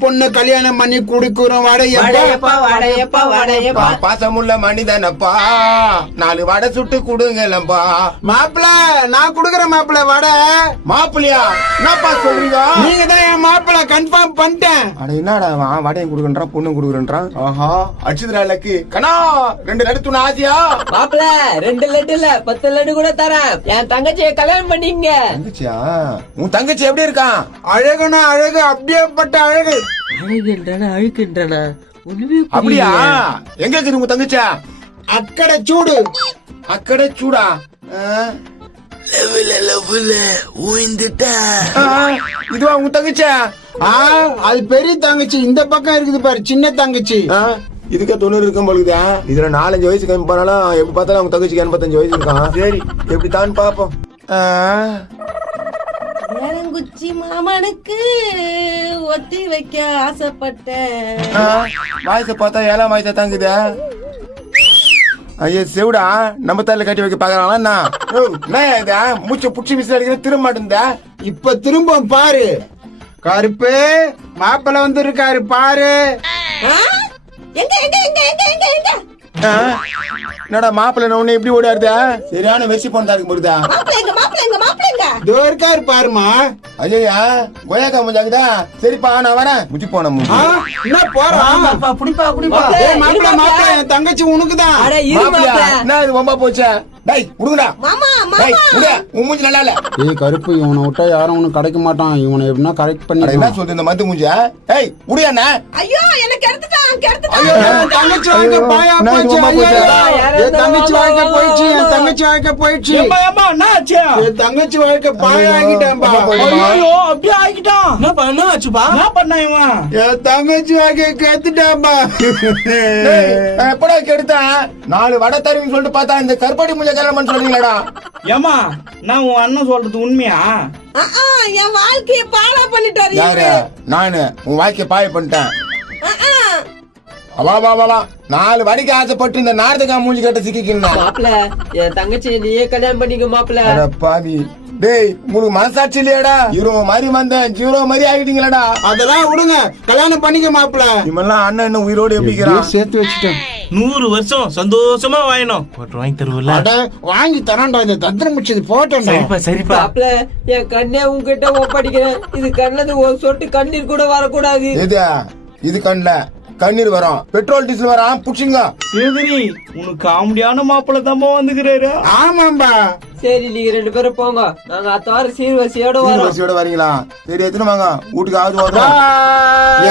பொண்ணு கல்யாணம் பண்ணி குடுக்குறோம் வாடையப்பா பாசமுள்ள மனிதனப்பா 4 வடை சுட்டு குடுங்கலப்பா. மாப்பிள்ள நான் குடுக்கறேன் மாப்பிள்ள வடை. மாப்பிள்ளையா என்னப்பா சொல்றீங்க? நீங்க தான் என் மாப்பிள்ள கன்ஃபார்ம் பண்ணிட்டேன். அட என்னடா வடையும் குடுக்கறான் பொண்ணு குடுக்கறான். ஆஹா அடிச்சதுடா லக்கு. கண்ணா 2 லட்டு துணை ஆசியா? மாப்பிள்ள 2 லட்டு இல்ல 10 லட்டு கூட தரேன். என் தங்கச்சியை கல்யாணம் பண்ணீங்க. தங்கச்சியா? உன் தங்கச்சி எப்படி இருக்கான்? அழகுனா அழகு, அப்படியே பட்ட அழகு. அழுக்குன்றானா அப்படியா? எங்க இருக்குது உங்க தங்கச்சியா? அக்கடை சூடு. அக்கடை சூடா? இதுவா உங்க தங்கச்சியா? அது பெரிய தங்கச்சி. இந்த பக்கம் இருக்குது பாரு சின்ன தங்கச்சி. இதுக்கே 90 இருக்கும் பொழுதுதா. இதுல 4-5 வயசு கம்மி பண்ணாலும் எப்படி பார்த்தாலும் உங்க தங்கச்சிக்கு 85 வயசு இருக்கான். சரி எப்படித்தான் பாப்போம். குச்சி மாமனுக்கு ஒத்தி வைக்க ஆசைப்பட்டேன். வாய்ஸ பார்த்தா 7ஆம் வயசா தாங்குதா? ஐயா செவிடா நம்ம தலையில கட்டி வைக்க பாக்குறாங்களா? என்ன மூச்சை புடிச்சு விசில் அடிக்கிற திரும்ப மாட்டேந்தா? இப்ப திரும்ப பாரு. கருப்பு மாப்பிள்ள வந்து இருக்காரு பாரு. எங்க எங்க எங்க எங்க எங்க எங்க என்னடா மாப்பிள்ள ஒண்ணு எப்படி ஓடாருதா? சரியான வெசி பண்ணா இருக்கு போடுதா? மாப்பிள்ளைங்க மாப்பிள்ளைங்க மாப்பிள்ளைங்க இதோ இருக்காரு பாருமா. ஐயா கொய்யாக்கா முடிஞ்சாக்குதா? சரிப்பா நான் வரேன். முச்சி போன என்ன போறா? புடிப்பா புடிப்பா. மாப்பிள்ள மாப்பிள்ள என் தங்கச்சி உனக்குதான். அட இரு மாப்பிள்ள. என்ன இது ரொம்ப போச்சா? டேய் உடுங்கடா. மாமா டேய் மாமா உடு. உன் மூஞ்சி நல்லா இல்ல. ஏய் கருப்பு, இவனை விட்டா யாரும் உனக்கு கிடைக்க மாட்டான். இவனை எப்படின்னா கரெக்ட் பண்ணி. என்ன சொல்றது இந்த மத்து மூஞ்சியா? ஏய் உடு அண்ணா. ஐயோ எனக்கு எடுத்துட்டான் ஐயோ என் தங்கச்சி வாழ்க்கை பாயா போச்சு. என் தங்கச்சி வாழ்க்கை போயிடுச்சு. என் தங்கச்சி வாழ்க்கை போயிடுச்சு. என் தங்கச்சி வாழ்க்கை பாயா ஆகிட்டான்பா. ஐயோ அப்படியே ஆகிட்டான். என்ன ஆச்சுப்பா? என்ன பண்ணா இவன்? என் தங்கச்சி வாழ்க்கை கெத்துட்டான்பா. எப்படா கெடுத்தான்? 4 வடை தருவின்னு சொல்லிட்டு பார்த்தா இந்த கருப்பாடி மூஞ்ச கல்யாணம் சொல்றீங்களாடா? ஏமா நான் உன் அண்ணன் சொல்றது உண்மையா? என் வாழ்க்கைய பாழா பண்ணிட்டாரு யாரு? நானு உன் வாழ்க்கைய பாய பண்ணிட்டேன். வா வா வா 4 வடைக்கு ஆசைப்பட்டு இந்த நாடகா மூஞ்சி கட்ட சிக்கிக்கணும். மாப்பிள்ள என் தங்கச்சியை நீயே கல்யாணம் பண்ணிக்க மாப்பிள்ள. அட பாவி. டேய் உங்களுக்கு மனசாட்சி இல்லையாடா? ஹீரோ மாதிரி வந்த ஜீரோ மாதிரி ஆகிட்டீங்களாடா? அதெல்லாம் விடுங்க, கல்யாணம் பண்ணிக்க மாப்பிள்ள. இவெல்லாம் அண்ணன் என்ன உயிரோடு எப்படிக்கிறான்? சேர்த்து வச்சுட்டேன். 100 வருஷம் சந்தோஷமா வாயணும். வாங்கி தருவல? வாங்கி தரான்டா. இந்த தந்திரம் முடிச்சது போட்டோம். சரிப்பா. மாப்பிள்ள என் கண்ணே உங்ககிட்ட ஒப்படைக்கிறேன். இது கண்ணது ஒரு சொட்டு கண்ணீர் கூட வரக்கூடாது. இது கண்ணீர் வரும், பெட்ரோல் டீசல் வரும். புடிச்சுங்க. சேதுரி உனக்கு காமெடியான மாப்பிள்ள தம்பா வந்துக்கிறாரு. ஆமாம்பா. சரி நீங்க 2 பேரும் போங்க. நாங்க அத்த வாரம் சீர்வரிசையோட வரோம். வரீங்களா? சரி எத்தனை வாங்க வீட்டுக்கு ஆகுது.